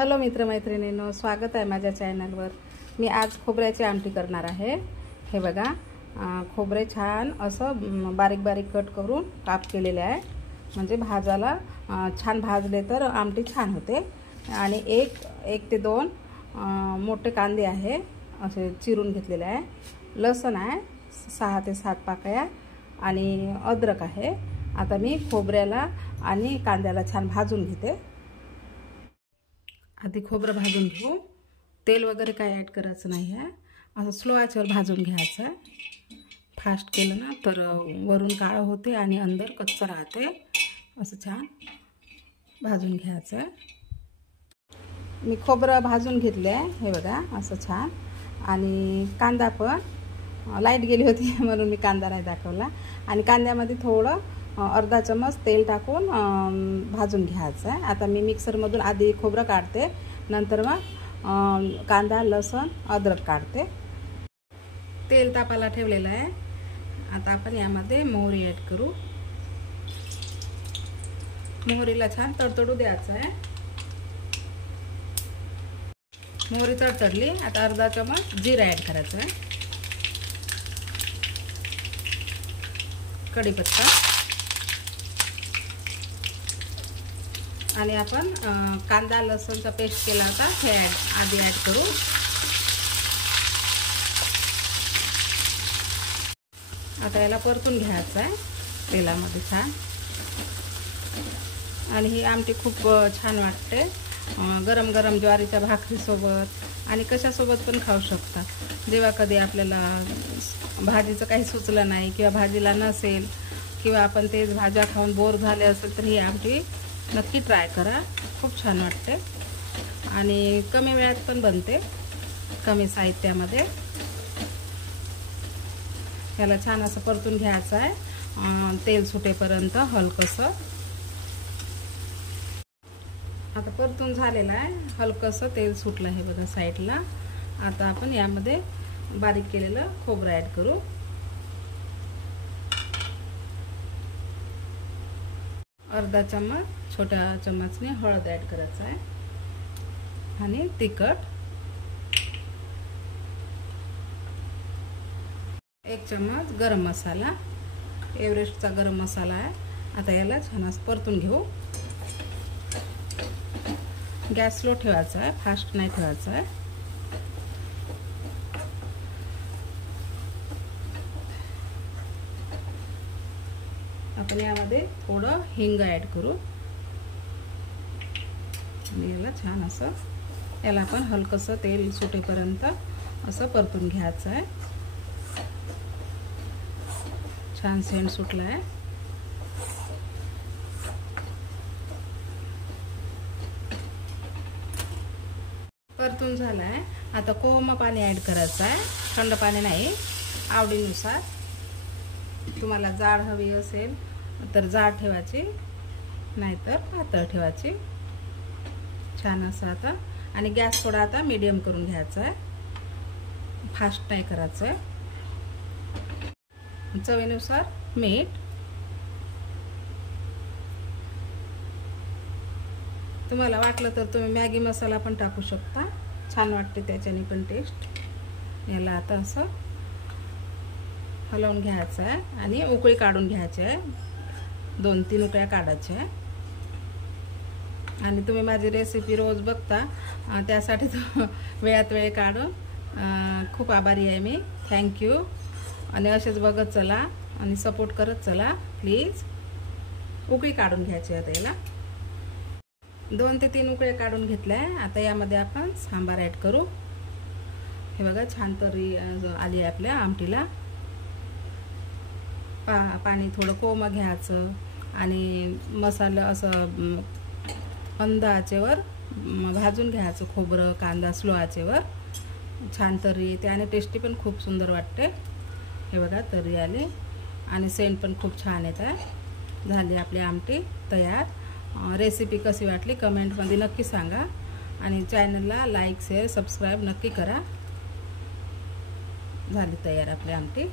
Hello मित्रमैत्रिणींनो, स्वागत आहे माझ्या चॅनलवर। मी आज खोबऱ्याची आमटी करणार आहे। हे बघा, खोबरे छान असं बारीक बारीक कट करून काप केलेले आहे, म्हणजे भाजायला छान भाजले तर आमटी छान होते। आणि एक ते दोन मोठे कांदे आहे असे चिरून घेतलेले आहे। लसूण आहे 6 ते 7 पाकळ्या आणि अद्रक आहे। आता मी खोबऱ्याला आणि कांद्याला छान भाजून घेते। आधी खोबरं भाजून घेऊ। तेल वगैरे काय ऐड करायचं नाही आहे, असं स्लो आचेवर भाजून घ्यायचं आहे। फास्ट केलं ना तर वरून काळं होते आणि अंदर कच्चं राहते। असं छान भाजून घ्यायचं आहे। मी खोबरं भाजून घेतले आहे, हे बघा असं छान। आणि कांदा पण लाईट गेली होती म्हणून मी कांदा नाही दाखवला। आणि कांद्यामध्ये थोडं अर्धा चम्मच तेल टाकून भाजून घ्यायचं आहे। आता मी मिक्सरमधून आधी खोबरं काढते, नंतर मग कांदा लसूण अद्रक काढते। तेल तापायला ठेवलेलं आहे। आता आपण यामध्ये मोहरी ऐड करू। मोहरीला छान तडतडू द्यायचं आहे। मोहरी तडतडली, आता अर्धा चम्मच जिरा ऐड करायचं आहे। कढीपत्ता आणि आपण कांदा लसूणचा पेस्ट केला होता हे आधी ऐड करू। आता याला परतून घ्यायचं आहे तेलामध्ये छान। आणि ही आमटी खूप छान वाटते गरम गरम ज्वारीच्या भाकरीसोबत आणि कशासोबत पण खाऊ शकता। जेव्हा कधी आपल्याला भाजीचं काही सुचलं नाही किंवा भाजीला नसेल किंवा आपण तेच भाज्या खाऊन बोर झाले असेल तर ही आमटी नक्की ट्राय करा, खूप छान वाटते आणि कमी वेळात पण बनते, कमी साहित्यामध्ये। याला छान असं परतून घ्यायचं आहे तेल सुटेपर्यंत हलकंसं। आता परतून झालेलं आहे, हलकंसं तेल सुटलं आहे बघा साईडला। आता आपण यामध्ये बारीक केलेलं खोबरं ऐड करू। अर्धा चम्मच छोट्या चम्मचने हळद ऐड करायचं आहे आणि तिखट, 1 चम्मच गरम मसाला, एव्हरेस्टचा गरम मसाला आहे। आता याला छान असं परतून घेऊ। गॅस स्लो ठेवायचा आहे, फास्ट नाही ठेवायचा आहे। आपण यामध्ये थोडं हिंग ऐड करू आणि याला छान असं याला आपण हलकंसं तेल सुटेपर्यंत असं परतून घ्यायचं आहे। छान सेंट सुटला आहे। परतून झाला आहे। आता कोमट पाणी ऐड करायचं आहे, थंड पाणी नाही, आवडीनुसार। तुम्हाला जाड हवी असेल तर जाड ठेवायची, नाहीतर पातळ ठेवायची। छान असं आता आणि गॅस थोडा आता मीडियम करून घ्यायचा आहे, फास्ट नाही करायचं आहे। चवीनुसार मीठ, तुम्हाला वाटलं तर तुम्ही मॅगी मसाला पण टाकू शकता, छान वाटते त्याच्याने पण टेस्ट। याला आता असं हलवून घ्यायचं आहे आणि उकळी काढून घ्यायची आहे, 2-3 उकळ्या काढायच्या आहे। आणि तुम्ही माझी रेसिपी रोज बघता त्यासाठी वेळात वेळ काढून खूप आभारी आहे मी, थँक्यू। आणि असेच बघत चला आणि सपोर्ट करत चला प्लीज। उकळी काढून घ्यायची आहे याला, 2 ते 3 उकळ्या काढून घेतल्या। आता यामध्ये आपण सांबार ऐड करू। हे बघा छान तरी आली आहे आपल्या आमटीला। पाणी थोडं कोमट घ्यायचं आणि मसाला असं मंद आचेवर भाजून घ्यायचं, खोबरं कांदा स्लो आचेवर। छान तरी येते आणि टेस्टी पण खूप सुंदर वाटते। हे बघा तरी आली आणि सेंट पण खूप छान येत आहे। झाली आपली आमटी तयार। रेसिपी कशी वाटली कमेंटमध्ये नक्की सांगा आणि चॅनलला लाईक शेअर सबस्क्राईब नक्की करा। झाली तयार आपली आमटी।